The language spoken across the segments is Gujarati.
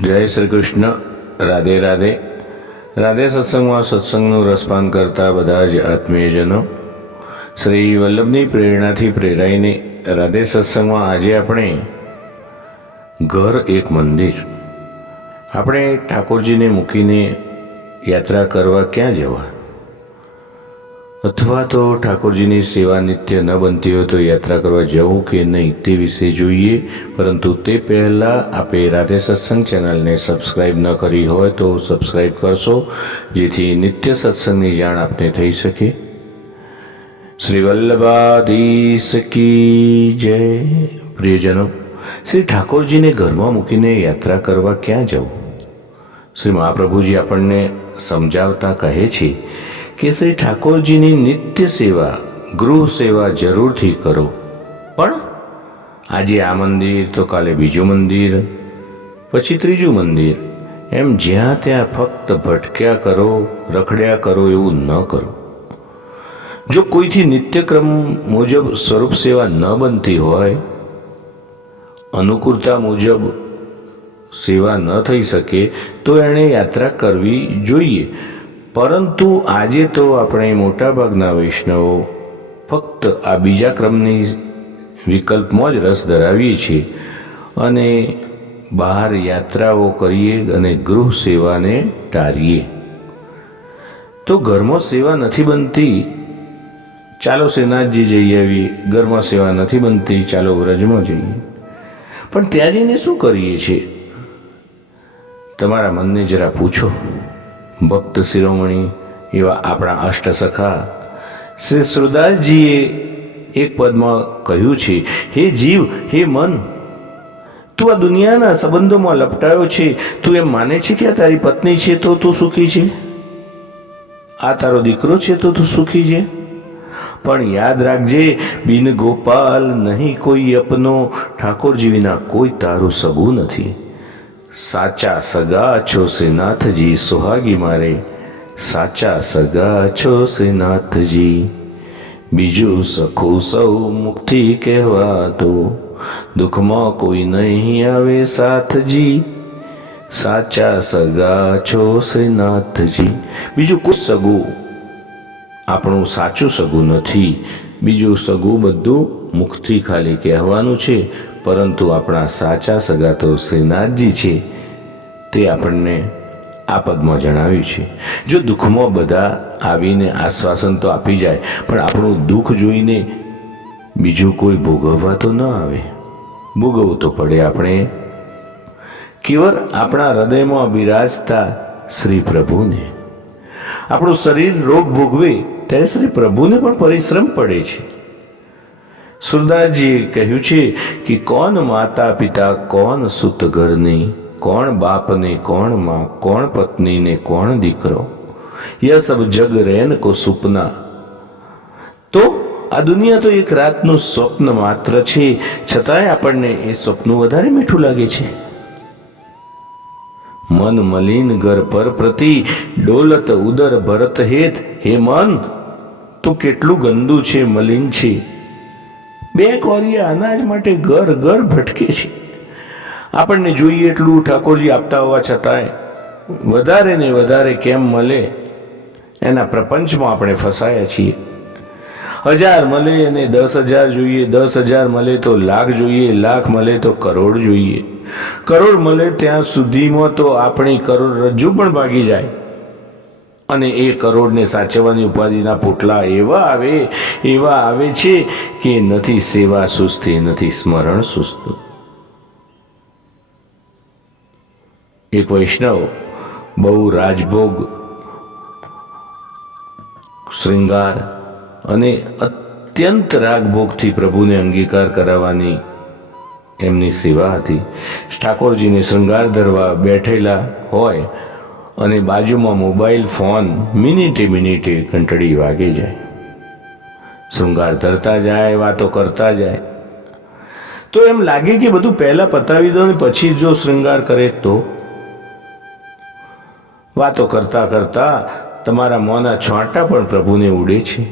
જય શ્રી કૃષ્ણ. રાધે રાધે. રાધે સત્સંગમાં સત્સંગનું રસપાન કરતા બધા જ આત્મીયજનો, શ્રી વલ્લભની પ્રેરણાથી પ્રેરાઈને રાધે સત્સંગમાં આજે આપણે ઘર એક મંદિર, આપણે ઠાકોરજીને મૂકીને યાત્રા કરવા ક્યાં જવા, અથવા તો ઠાકોરજીની સેવા નિત્ય ન બનતી હોય તો યાત્રા કરવા જવું કે નહીં તે વિશે જોઈએ. પરંતુ તે પહેલાં આપે રાધે સત્સંગ ચેનલને સબસ્ક્રાઈબ ન કરી હોય તો સબસ્ક્રાઈબ કરશો, જેથી નિત્ય સત્સંગની જાણ આપને થઈ શકે. શ્રી વલ્લભાધીશ કી જય. પ્રિયજનો, શ્રી ઠાકોરજીને ઘરમાં મૂકીને યાત્રા કરવા ક્યાં જવું? શ્રી મહાપ્રભુજી આપણને સમજાવતા કહે છે કે શ્રી ઠાકોરજીની નિત્ય સેવા, ગૃહ સેવા જરૂરથી કરો, પણ આજે આ મંદિર તો કાલે બીજું મંદિર, પછી ત્રીજું મંદિર, એમ જ્યાં ત્યાં ફક્ત ભટક્યા કરો, રખડ્યા કરો એવું ન કરો. જો કોઈથી નિત્યક્રમ મુજબ સ્વરૂપ સેવા ન બનતી હોય, અનુકૂળતા મુજબ સેવા ન થઈ શકે તો એણે યાત્રા કરવી જોઈએ. પરંતુ આજે તો આપણે મોટાભાગના વૈષ્ણવો ફક્ત આ બીજા ક્રમની વિકલ્પમાં જ રસ ધરાવીએ છીએ અને બહાર યાત્રાઓ કરીએ અને ગૃહ સેવાને ટાળીએ. તો ઘરમાં સેવા નથી બનતી, ચાલો શ્રીનાથજી જઈ આવીએ. ઘરમાં સેવા નથી બનતી, ચાલો વ્રજમાં જઈએ. પણ ત્યાં જઈને શું કરીએ છીએ? તમારા મનને જરા પૂછો. ભક્ત શિરોમણી એવા આપણા અષ્ટસખા શ્રી સુરદાસજીએ એક પદમાં કહ્યું છે, હે જીવ, હે મન, તું આ દુનિયાના સંબંધોમાં લપટાયો છે. તું એમ માને છે કે આ તારી પત્ની છે તો તું સુખી છે, આ તારો દીકરો છે તો તું સુખી છે. પણ યાદ રાખજે, બિન ગોપાલ નહીં કોઈ અપનો, ઠાકોરજી વિના કોઈ તારું સગું નથી. સાચા સગા છો શ્રીનાથજી સુહાગી મારે, સાચા સગા છો શ્રીનાથજી. બીજું સખું સૌ મુખથી કહેવાતું, દુઃખમાં કોઈ નહીં આવે સાથજી, સાચા સગા છો શ્રીનાથજી. બીજું કોઈ સગું આપણું સાચું સગું નથી. બીજું સગું બધું મુખથી ખાલી કહેવાનું છે, પરંતુ આપણા સાચા સગા તો શ્રીનાથજી છે. તે આપણને આ પદમાં જણાવ્યું છે. જો દુઃખમાં બધા આવીને આશ્વાસન તો આપી જાય, પણ આપણું દુઃખ જોઈને બીજું કોઈ ભોગવવા તો ન આવે. ભોગવવું તો પડે આપણે. કેવળ આપણા હૃદયમાં બિરાજતા શ્રી પ્રભુને. આપણું શરીર રોગ ભોગવે ત્યારે શ્રી પ્રભુને પણ પરિશ્રમ પડે છે. સુરદાસજીએ કહ્યું છે કે કોણ માતા પિતા, કોણ સુત ઘરની, કોણ બાપ ને કોણ માँ, કોણ પત્ની ને કોણ દીકરો, यह सब जग रैन को सुपना. તો આ દુનિયા તો એક રાતનું સ્વપ્ન માત્ર છે, છતાંય આપણને એ સ્વપ્ન વધારે મીઠું લાગે છે. મન મલિન ઘર પર પ્રતિ, ડોલત ઉદર ભરત હેત. હે મન, તું કેટલું ગંદુ છે, મલિન છે. બે કોરિયા અનાજ માટે ઘર ઘર ભટકે છે. આપણને જોઈએ એટલું ઠાકોરજી આપતા હોવા છતાંય વધારે ને વધારે કેમ મળે એના પ્રપંચમાં આપણે ફસાયા છીએ. 1000 મળે અને 10,000 જોઈએ, 10,000 મળે તો લાખ જોઈએ, લાખ મળે તો કરોડ જોઈએ, કરોડ મળે ત્યાં સુધીમાં તો આપણી કરોડરજ્જુ પણ ભાગી જાય. અને એ કરોડને સાચવવાની ઉપાધિના પોટલા એવા આવે છે કે નથી સેવા સુસ્તી, નથી સ્મરણ સુસ્તું. એક વૈષ્ણવ બહુ રાજભોગ, શ્રૃંગાર અને અત્યંત રાગભોગથી પ્રભુને અંગીકાર કરાવવાની એમની સેવા હતી. ઠાકોરજીને શ્રૃંગાર ધરવા બેઠેલા હોય અને બાજુમાં મોબાઈલ ફોન મિનિટે મિનિટે ઘંટડી વાગે જાય. શૃંગાર ધરતા જાય, વાતો કરતા જાય. તો એમ લાગે કે બધું પહેલા પતાવી દો ને પછી જો શૃંગાર કરે તો. વાતો કરતા કરતા તમારા મોંના છાંટા પણ પ્રભુને ઉડે છે.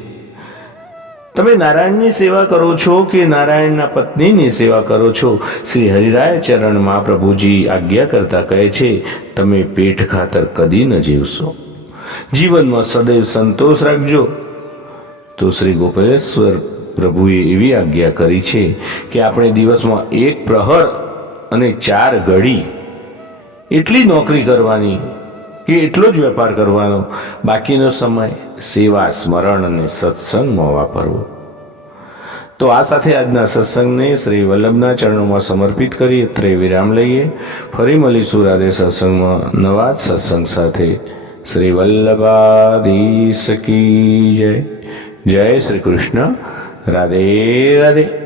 તમે નારાયણની સેવા કરો છો કે નારાયણના પત્નીની સેવા કરો છો? શ્રી હરિરાય ચરણમાં પ્રભુજી આજ્ઞા કરતા કહે છે, તમે પેટ ખાતર કદી ન જીવશો, જીવનમાં સદૈવ સંતોષ રાખજો. તો શ્રી ગોપાલેશ્વર પ્રભુએ એવી આજ્ઞા કરી છે કે આપણે દિવસમાં 1 પ્રહર અને 4 ઘડી એટલી નોકરી કરવાની કે એટલો જ વેપાર કરવાનો, બાકીનો સમય સેવા, સ્મરણ અને સત્સંગમાં વાપરવો. તો આ સાથે આજના સત્સંગને શ્રી વલ્લભના ચરણોમાં સમર્પિત કરી અત્રે વિરામ લઈએ. ફરી મળીશું રાધે સત્સંગમાં નવા જ સત્સંગ સાથે. શ્રી વલ્લભાધીશ કી જય. જય શ્રી કૃષ્ણ. રાધે રાધે.